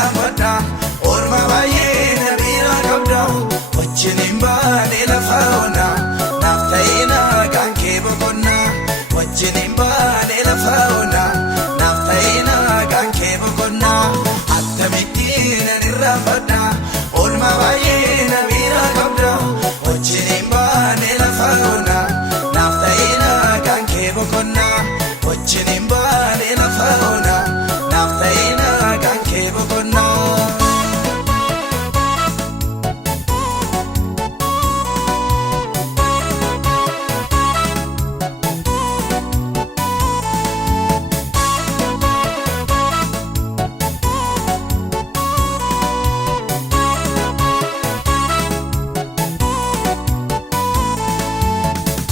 nirramada orma baay'ee na bira qabda wajjiniin baanee lafa ona naaf ta'ina kan kee boqonna wajjiniin baanee lafa ona naaf ta'ina kan kee boqonna akkamittiin nirramada orma baay'ee na bira qabda wajjiniin baanee lafa ona naaf ta'ina kan kee boqonna wajjiniin baanee lafa ona naaf ta'ina kan kee boqonna.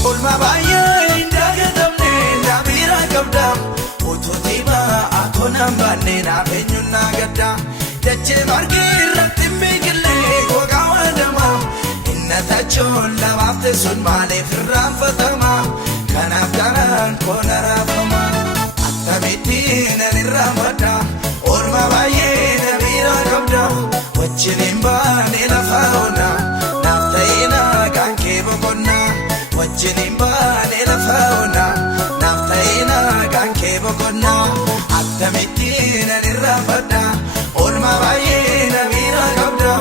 Olma baay'ee indagatamne na bira qabda utuutima akoonaan baannee naaf eenyuun na gadda dachee margi irratti miiqillee gogaa waadama inna tachoon lamaaf teessuun maaliif irraanfatama kanaaf garaan koona raafama akkamittiin nirramada orma baay'ee na bira qabda wajjiniin baanee lafa ona naaf ta'ina kan kee boqonna wajjiniin baanee lafa ona naaf ta'ina kan kee boqonna akkamittiin nirramada orma baay'ee na bira qabda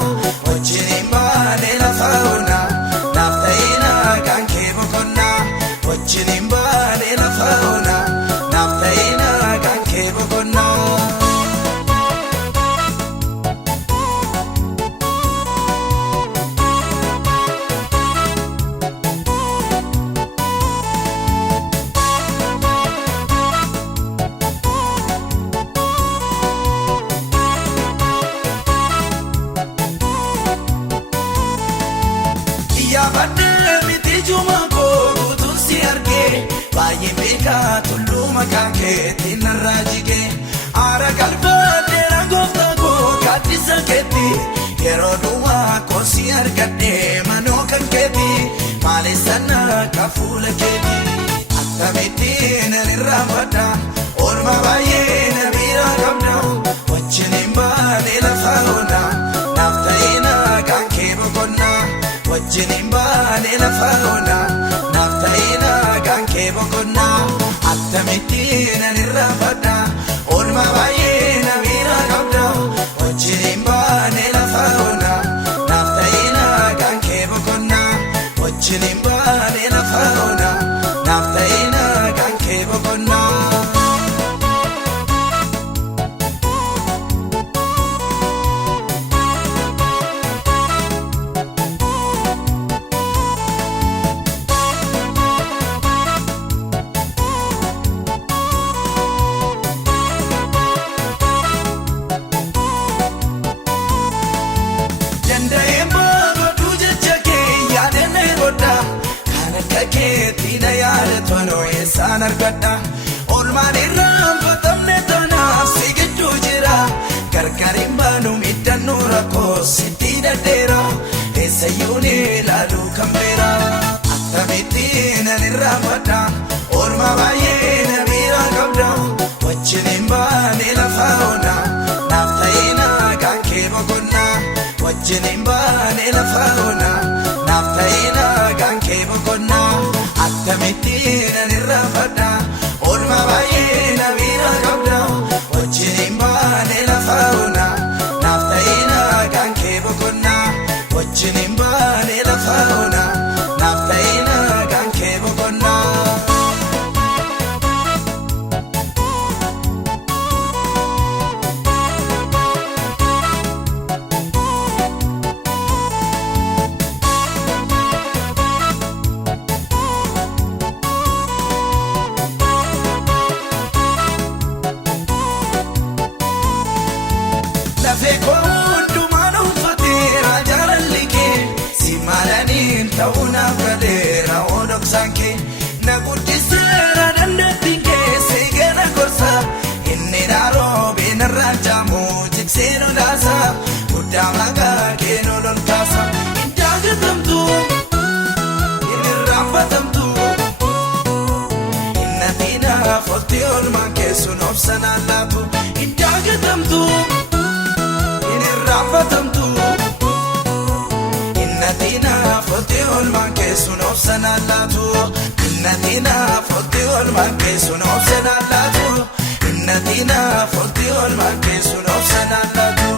wajjiniin baanee lafa ona naaf ta'ina kan kee boqonna wajjiniin baanee lafa ona naaf ta'ina kan kee boqonna. Yaabadde miti juma koo guutuun si argee baay'ee beekaa tulluu maqaa keetiin narraa jigee aara galfadhee rangooftaa koo gaaddisa keetti yeroo dhumaa koo si argadhee manoo kan keetti maaleessana ka fuula keetti akkamittiin nirramada orma baay'ee na bira qabda wajjiniin baanee lafa ona naaf ta'ina kan kee boqonna wajjiniin baanee lafa ona naaf ta'ina kan kee boqonna akkamittiin nirramada orma baay'ee na bira qabda wajjiniin baanee lafa ona naaf ta'ina kan kee boqonna wajjiniin baanee lafa ona naaf ta'ina kan kee boqonna. Danda'een boqotuu jecha kee yaadannee godha kan akka keetti na yaadatoo eessaan argadha olmaan irraanfatamne tanaaf si gidduu jira gargariin baanu miidhannoo rakkoo sitti dhadheera eessayyuu ni ilaaluu kan beera akkamittiin nirramada orma baay'ee na bira qabda wajjiniin baanee lafa ona naaf ta'ina kan kee boqonna wajjiniin baanee lafa ona naaf ta'ina kan kee boqonna akkamittiin nirramada orma baay'ee na bira qabda wajjiniin baanee lafa ona naaf ta'ina kan kee boqonna wajjiniin baanee lafa ona naaf ta'ina kan kee boqonna. Lafee koo hundumaan uffateera jaalalli kee si maalaniin ta'uu naaf galeera odoksaan kee na guddiseera dandeettiin kee seegana gorsa inni daaroo beenarraa jaamu jiksee lolaasa guddaa maqaa kee nolol kaasa hin daagatamtu hin irraanfatamtu inna tiidhaaf olti olmaan keessuun obsanaan laatu hin daagatamtu. obsanallatu innatina forti ol mankesun obsanallatu innatina forti ol mankesun obsanallatu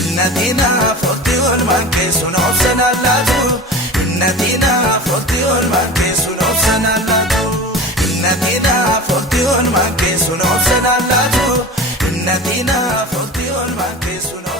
innatina forti ol mankesun obsanallatu innatina forti ol mankesun obsanallatu innatina forti ol mankesun obsanallatu innatina forti ol mankesun